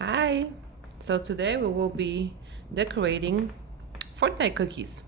Hi. So today we will be decorating Fortnite cookies.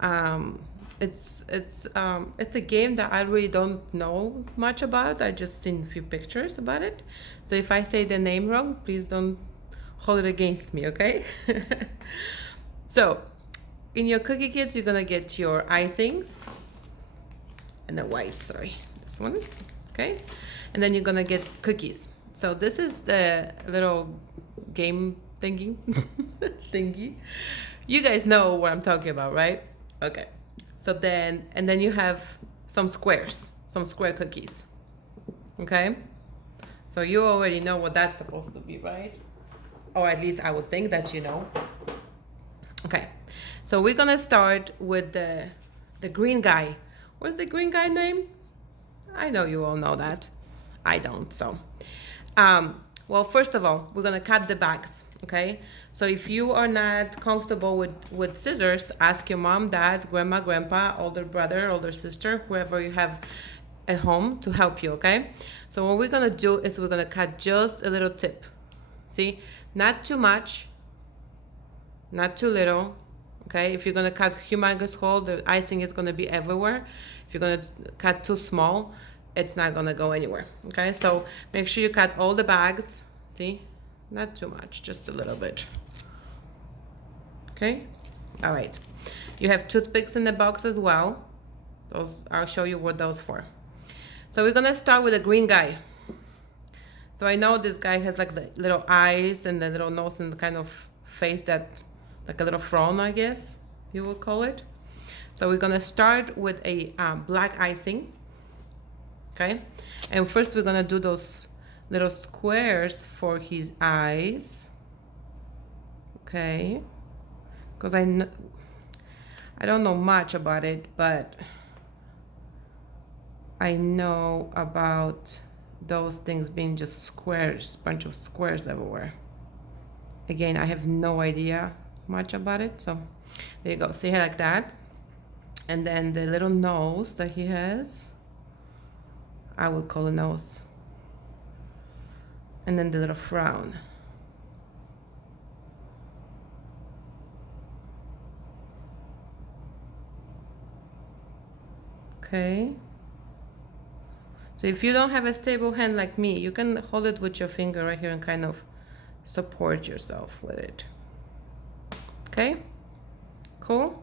Um, it's a game that I really don't know much about. I just seen a few pictures about it. So if I say the name wrong, please don't hold it against me, okay? So in your cookie kits, you're gonna get your icings and the white, sorry, this one, okay? And then you're gonna get cookies. So this is the little game thingy, thingy. You guys know what I'm talking about, right? Okay. So then you have some squares, some square cookies, okay? So you already know what that's supposed to be, right? Or at least I would think that you know. Okay. So we're gonna start with the green guy. What's the green guy name? I know you all know that. I don't. So, well, first of all, we're gonna cut the bags. Okay. So if you are not comfortable with scissors, ask your mom, dad, grandma, grandpa, older brother, older sister, whoever you have at home to help you. Okay. So what we're gonna do is we're gonna cut just a little tip. See, not too much, not too little. Okay, if you're gonna cut humongous hole, the icing is gonna be everywhere. If you're gonna cut too small, it's not gonna go anywhere. Okay, so make sure you cut all the bags. See, not too much, just a little bit. Okay, all right. You have toothpicks in the box as well. Those, I'll show you what those for. So we're gonna start with the green guy. So I know this guy has like the little eyes and the little nose and the kind of face that, like a little frown, I guess you would call it. So we're gonna start with a black icing, okay? And first we're gonna do those little squares for his eyes, okay? Because I don't know much about it, but I know about those things being just squares, bunch of squares everywhere. Again, I have no idea much about it, so there you go. See, like that. And then the little nose that he has, I would call a nose. And then the little frown. Okay. So if you don't have a stable hand like me, you can hold it with your finger right here and kind of support yourself with it. Okay? Cool?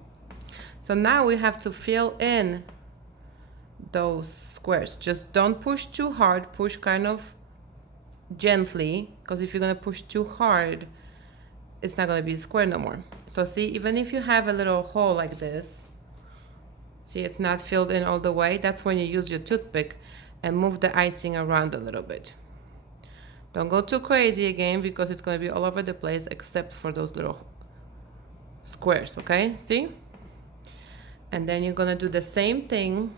So now we have to fill in those squares. Just don't push too hard, push kind of gently, because if you're gonna push too hard, it's not gonna be a square no more. So see, even if you have a little hole like this, see it's not filled in all the way, that's when you use your toothpick and move the icing around a little bit. Don't go too crazy again because it's gonna be all over the place except for those little squares, okay? See? And then you're gonna do the same thing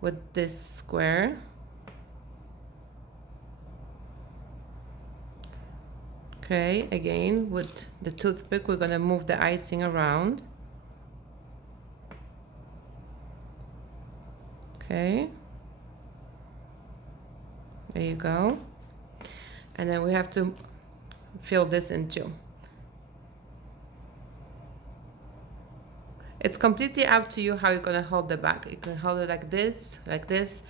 with this square. Okay, again, with the toothpick, we're gonna move the icing around. Okay. There you go. And then we have to fill this in too. It's completely up to you how you're gonna hold the bag. You can hold it like this, like this.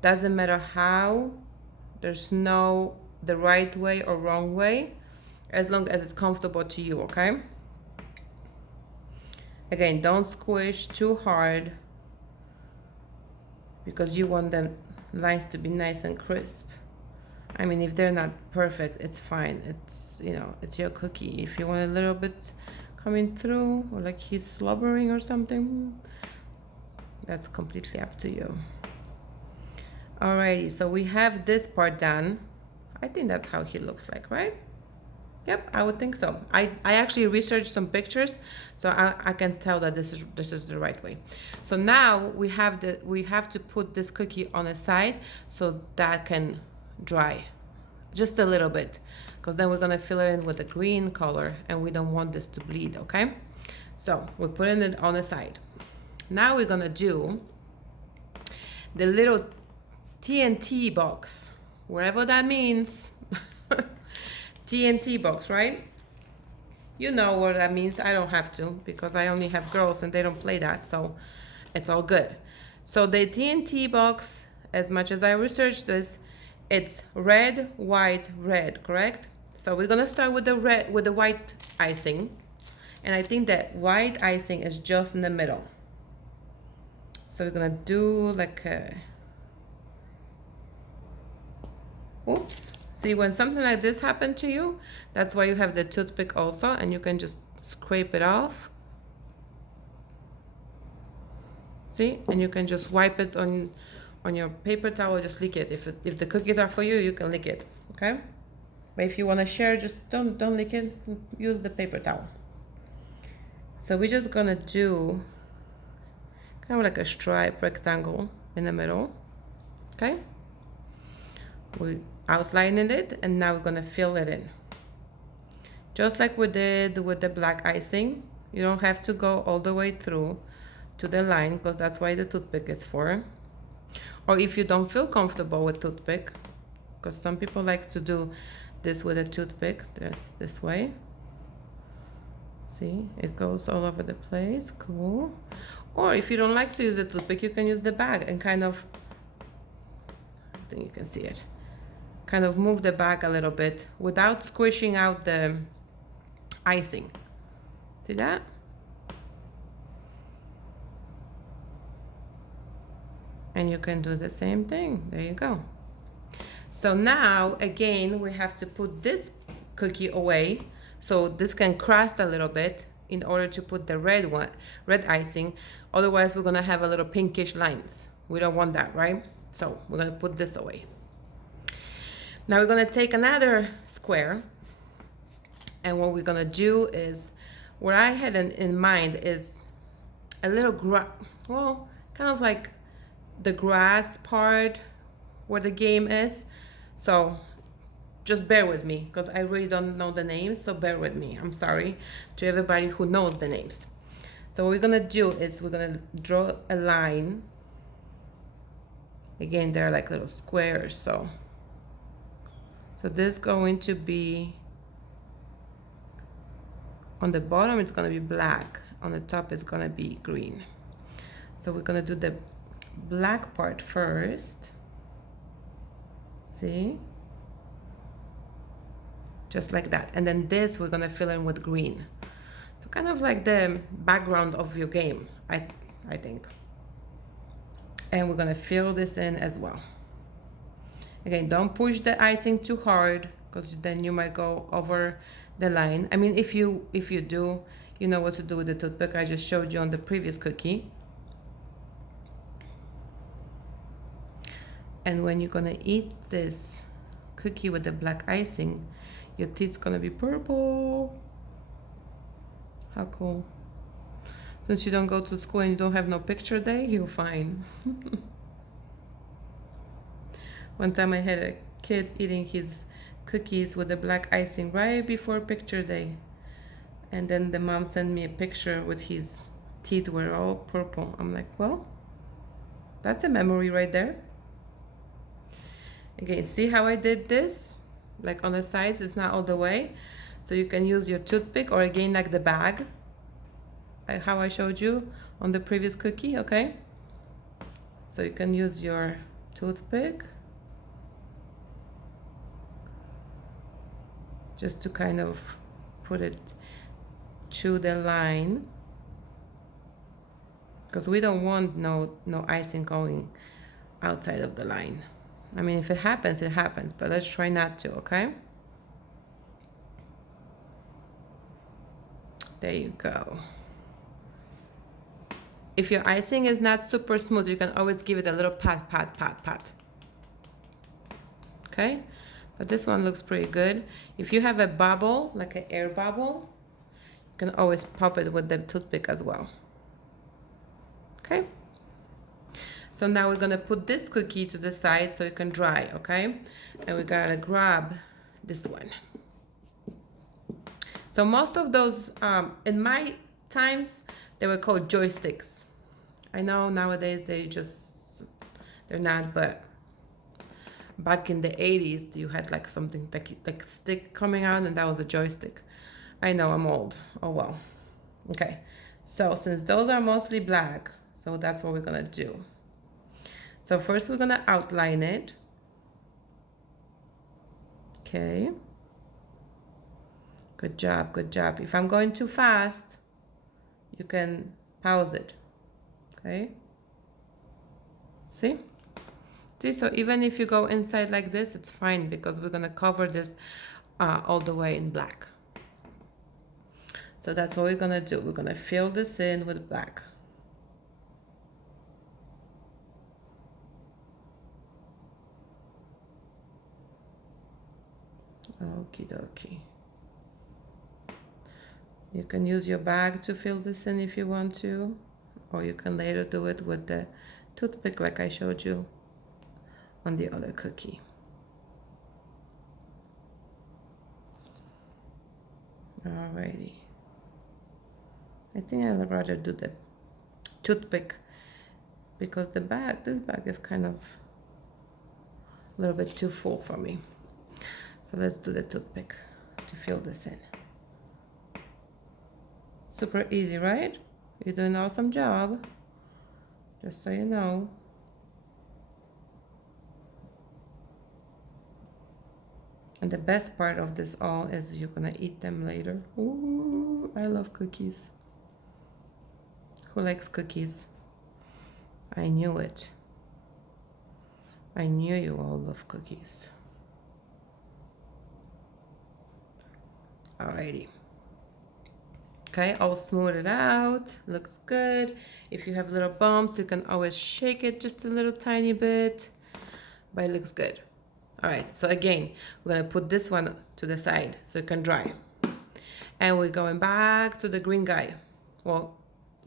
Doesn't matter how. There's no the right way or wrong way, as long as it's comfortable to you, okay? Again, don't squish too hard because you want the lines to be nice and crisp. I mean, if they're not perfect, it's fine. It's, you know, it's your cookie. If you want a little bit coming through, or like he's slobbering or something, that's completely up to you. Alrighty, so we have this part done. I think that's how he looks like, right? Yep, I would think so. I actually researched some pictures, so I can tell that this is the right way. So now we have to put this cookie on a side so that can dry just a little bit, because then we're gonna fill it in with the green color and we don't want this to bleed, okay? So we're putting it on the side. Now we're gonna do the little TNT box, wherever that means. TNT box, right? You know what that means. I don't have to because I only have girls and they don't play that, so it's all good. So the TNT box, as much as I researched this, it's red, white, red, correct? So we're gonna start with the red, with the white icing. And I think that white icing is just in the middle. So we're gonna do like a, oops. See, when something like this happened to you, that's why you have the toothpick also, and you can just scrape it off. See, and you can just wipe it on your paper towel, just lick it. If the cookies are for you, you can lick it, okay? But if you want to share, just don't lick it, use the paper towel. So we're just gonna do kind of like a stripe rectangle in the middle, okay? We outlining it, and now we're gonna fill it in. Just like we did with the black icing, you don't have to go all the way through to the line because that's why the toothpick is for. Or if you don't feel comfortable with toothpick, because some people like to do this with a toothpick, this way. See, it goes all over the place, cool. Or if you don't like to use a toothpick, you can use the bag and kind of, I think you can see it, kind of move the bag a little bit without squishing out the icing. See that? And you can do the same thing. There you go. So now, again, we have to put this cookie away. So this can crust a little bit in order to put the red icing. Otherwise, we're gonna have a little pinkish lines. We don't want that, right? So we're gonna put this away. Now we're gonna take another square. And what we're gonna do is, what I had in mind is a little, kind of like the grass part where the game is. So just bear with me because I really don't know the names, so bear with me. I'm sorry to everybody who knows the names. So what we're gonna do is we're gonna draw a line. Again, they're like little squares, so this is going to be, on the bottom it's gonna be black, on the top it's gonna be green. So we're gonna do the black part first. See, just like that. And then this we're gonna fill in with green, so kind of like the background of your game, I think. And we're gonna fill this in as well. Again, don't push the icing too hard because then you might go over the line. I mean, if you do, you know what to do with the toothpick. I just showed you on the previous cookie. And when you're gonna eat this cookie with the black icing, your teeth's gonna be purple. How cool. Since you don't go to school and you don't have no picture day, you're fine. One time I had a kid eating his cookies with the black icing right before picture day. And then the mom sent me a picture with his teeth were all purple. I'm like, well, that's a memory right there. Again, see how I did this? Like on the sides, it's not all the way. So you can use your toothpick, or again, like the bag, like how I showed you on the previous cookie, okay? So you can use your toothpick just to kind of put it to the line, because we don't want no icing going outside of the line. I mean, if it happens, it happens, but let's try not to, okay? There you go. If your icing is not super smooth, you can always give it a little pat. Okay? But this one looks pretty good. If you have a bubble, like an air bubble, you can always pop it with the toothpick as well. Okay? So now we're gonna put this cookie to the side so it can dry, okay? And we gotta grab this one. So most of those, in my times, they were called joysticks. I know nowadays they're not, but back in the 80s, you had like something like stick coming out, and that was a joystick. I know I'm old. Oh well. Okay. So since those are mostly black, so that's what we're gonna do. So first we're gonna outline it. Okay. Good job, good job. If I'm going too fast, you can pause it. Okay. See? See, so even if you go inside like this, it's fine because we're gonna cover this all the way in black. So that's what we're gonna do. We're gonna fill this in with black. Okie dokie. You can use your bag to fill this in if you want to, or you can later do it with the toothpick like I showed you on the other cookie. Alrighty. I think I'd rather do the toothpick because this bag is kind of a little bit too full for me. So let's do the toothpick to fill this in. Super easy, right? You're doing an awesome job. Just so you know. And the best part of this all is you're gonna eat them later. Ooh, I love cookies. Who likes cookies? I knew it. I knew you all love cookies. Alrighty. Okay, I'll smooth it out. Looks good. If you have little bumps, you can always shake it just a little tiny bit, but it looks good. All right, so again, we're gonna put this one to the side so it can dry. And we're going back to the green guy. Well,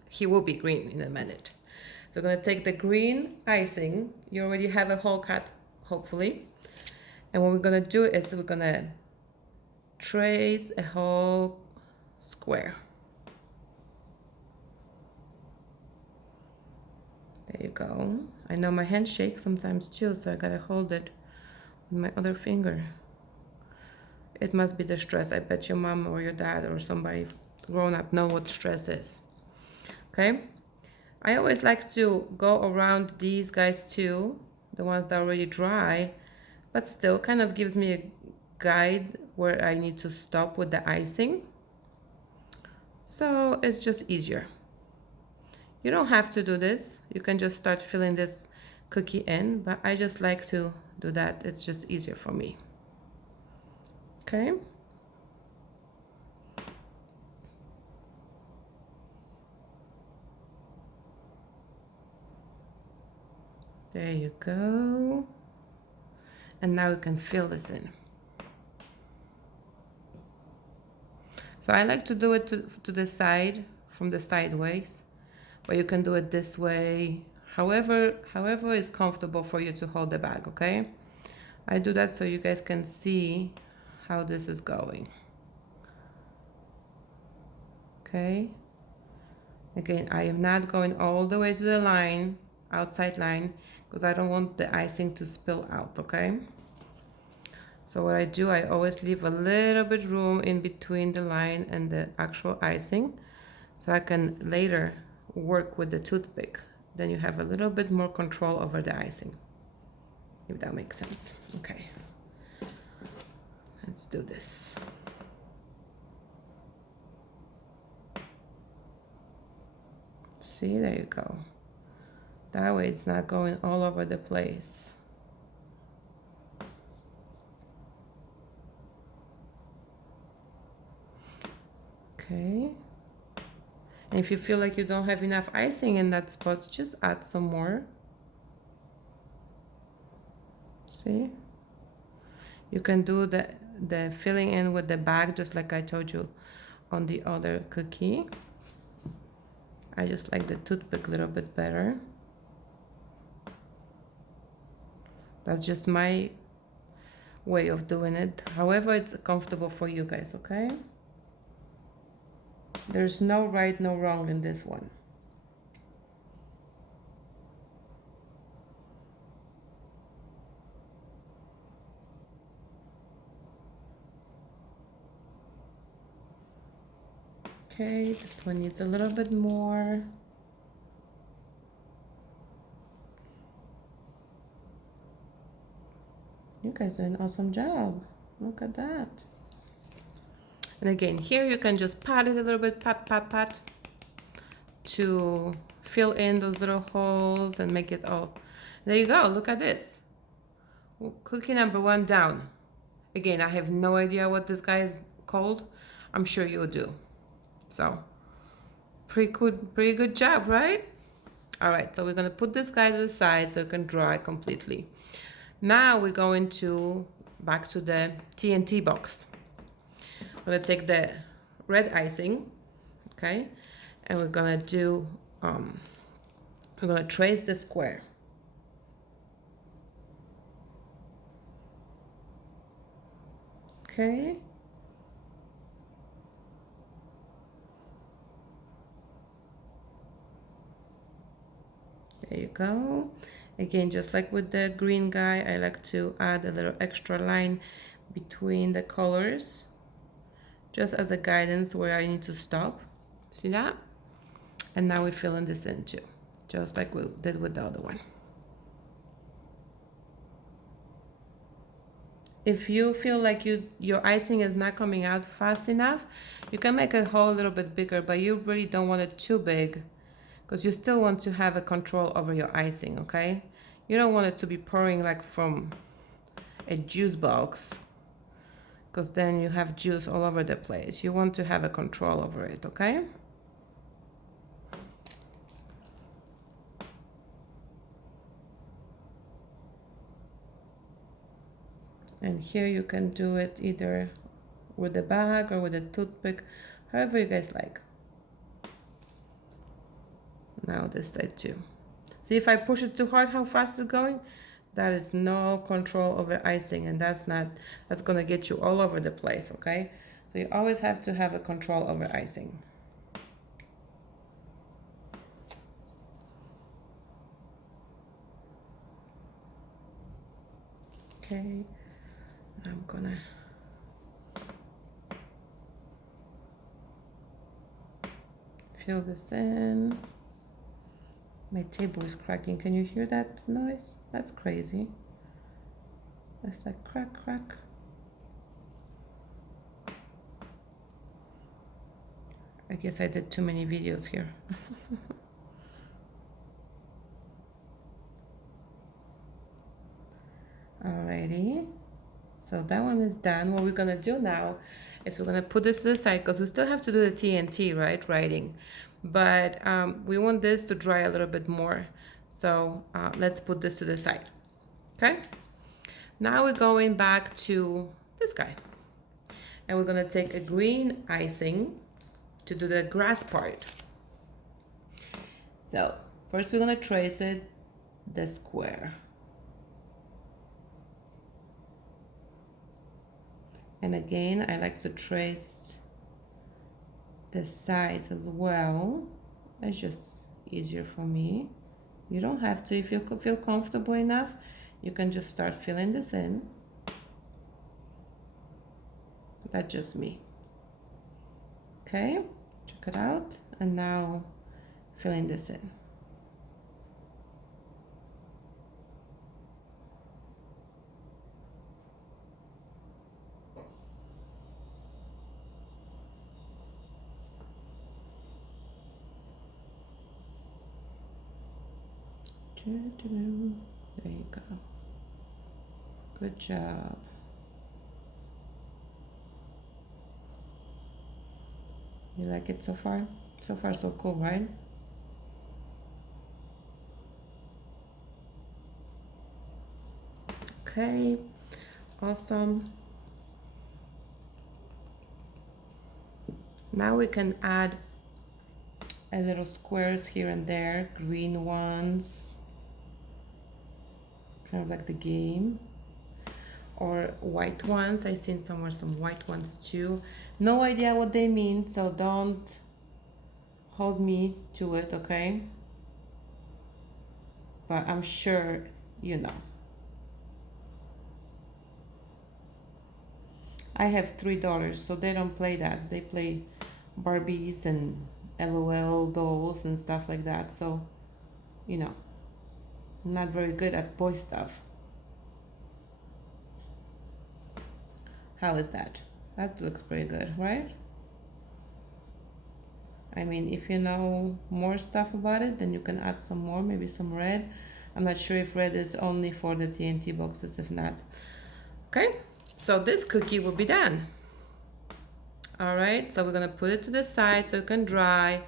he will be green in a minute. So we're gonna take the green icing. You already have a hole cut, hopefully. And what we're gonna do is we're gonna trace a whole square. There you go. I know my hand shakes sometimes too, so I gotta hold it with my other finger. It must be the stress. I bet your mom or your dad or somebody grown up know what stress is. Okay? I always like to go around these guys too, the ones that are already dry, but still kind of gives me a guide where I need to stop with the icing. So it's just easier. You don't have to do this. You can just start filling this cookie in, but I just like to do that. It's just easier for me. Okay. There you go. And now we can fill this in. So I like to do it to the side, from the sideways, but you can do it this way, however is comfortable for you to hold the bag, okay? I do that so you guys can see how this is going. Okay. Again, I am not going all the way to the line, outside line, because I don't want the icing to spill out, okay? So what I do, I always leave a little bit room in between the line and the actual icing, so I can later work with the toothpick. Then you have a little bit more control over the icing, if that makes sense. Okay, let's do this. See, there you go. That way it's not going all over the place. Okay. And if you feel like you don't have enough icing in that spot, just add some more. See? You can do the filling in with the bag, just like I told you on the other cookie. I just like the toothpick a little bit better. That's just my way of doing it. However, it's comfortable for you guys, okay? There's no right, no wrong in this one. Okay, this one needs a little bit more. You guys do an awesome job. Look at that. And again, here you can just pat it a little bit, pat, pat, pat, to fill in those little holes and make it all. There you go, look at this. Cookie number 1 down. Again, I have no idea what this guy is called. I'm sure you do. So, pretty good job, right? All right, so we're gonna put this guy to the side so it can dry completely. Now we're going to back to the TNT box. We're gonna take the red icing, okay, and we're gonna do we're gonna trace the square. Okay. There you go. Again, just like with the green guy, I like to add a little extra line between the colors, just as a guidance where I need to stop. See that? And now we're filling this in too, just like we did with the other one. If you feel like your icing is not coming out fast enough, you can make a hole a little bit bigger, but you really don't want it too big because you still want to have a control over your icing, okay? You don't want it to be pouring like from a juice box because then you have juice all over the place. You want to have a control over it, okay? And here you can do it either with a bag or with a toothpick, however you guys like. Now this side too. See, if I push it too hard, how fast it's going? That is no control over icing, and that's gonna get you all over the place, okay? So you always have to have a control over icing. Okay, I'm gonna fill this in. My table is cracking. Can you hear that noise? That's crazy. It's like crack, crack. I guess I did too many videos here. Alrighty. So that one is done. What we're gonna do now is we're gonna put this to the side because we still have to do the TNT, right? Writing. But we want this to dry a little bit more. So let's put this to the side, okay? Now we're going back to this guy. And we're gonna take a green icing to do the grass part. So first we're gonna trace it, the square. And again, I like to trace the sides as well. It's just easier for me. You don't have to. If you feel comfortable enough, you can just start filling this in. That's just me. Okay, check it out. And now filling this in. There you go. Good job. You like it so far? So far, so cool, right? Okay, awesome. Now we can add a little squares here and there, green ones, kind of like the game, or white ones. I've seen somewhere some white ones too. No idea what they mean, so don't hold me to it, okay? But I'm sure you know. I have $3, so they don't play that. They play Barbies and LOL dolls and stuff like that. So, you know, I'm not very good at boy stuff. How is that? That looks pretty good, right? I mean, if you know more stuff about it, then you can add some more, maybe some red. I'm not sure if red is only for the TNT boxes, if not. Okay, so this cookie will be done. All right, so we're gonna put it to the side so it can dry.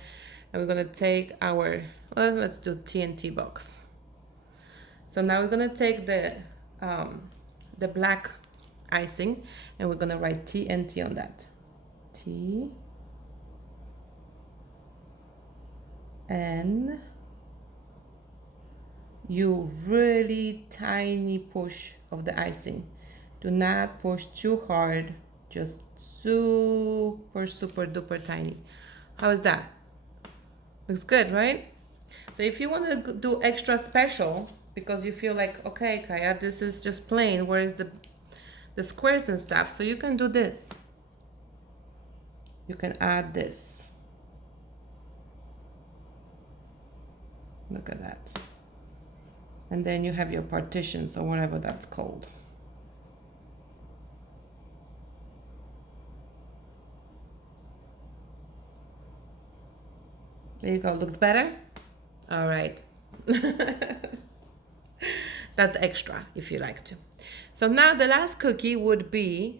And we're gonna take our, well, let's do TNT box. So now we're gonna take the black icing and we're gonna write TNT on that. T N U, really tiny push of the icing. Do not push too hard, just super, super duper tiny. How is that? Looks good, right? So if you want to do extra special because you feel like, okay, Kaya, this is just plain, where is the squares and stuff? So you can do this. You can add this. Look at that. And then you have your partitions or whatever that's called. There you go. Looks better? All right. That's extra if you like to. So now the last cookie would be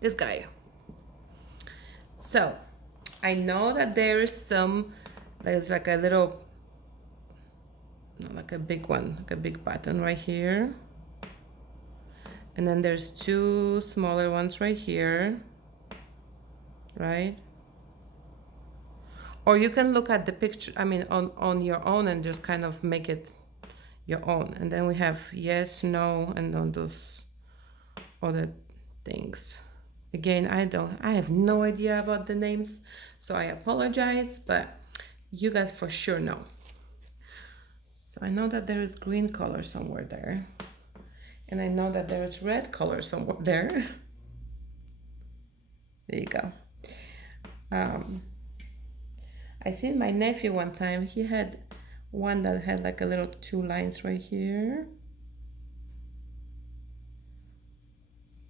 this guy. So I know that there's like a little, not like a big one, like a big button right here. And then there's two smaller ones right here, right? Or you can look at the picture, I mean, on your own and just kind of make it your own. And then we have yes, no, and on those other things. Again, I have no idea about the names, so I apologize, but you guys for sure know. So I know that there is green color somewhere there. And I know that there is red color somewhere there. There you go. I seen my nephew one time. He had one that had like a little two lines right here.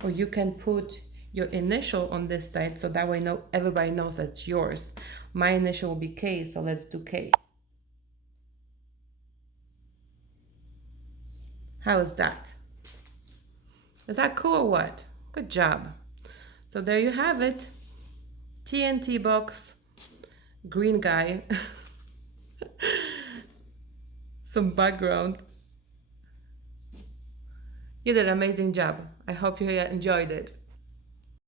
Or you can put your initial on this side so that way everybody knows that's yours. My initial will be K, so let's do K. How is that? Is that cool or what? Good job. So there you have it. TNT box, green guy, some background. You did an amazing job. I hope you enjoyed it.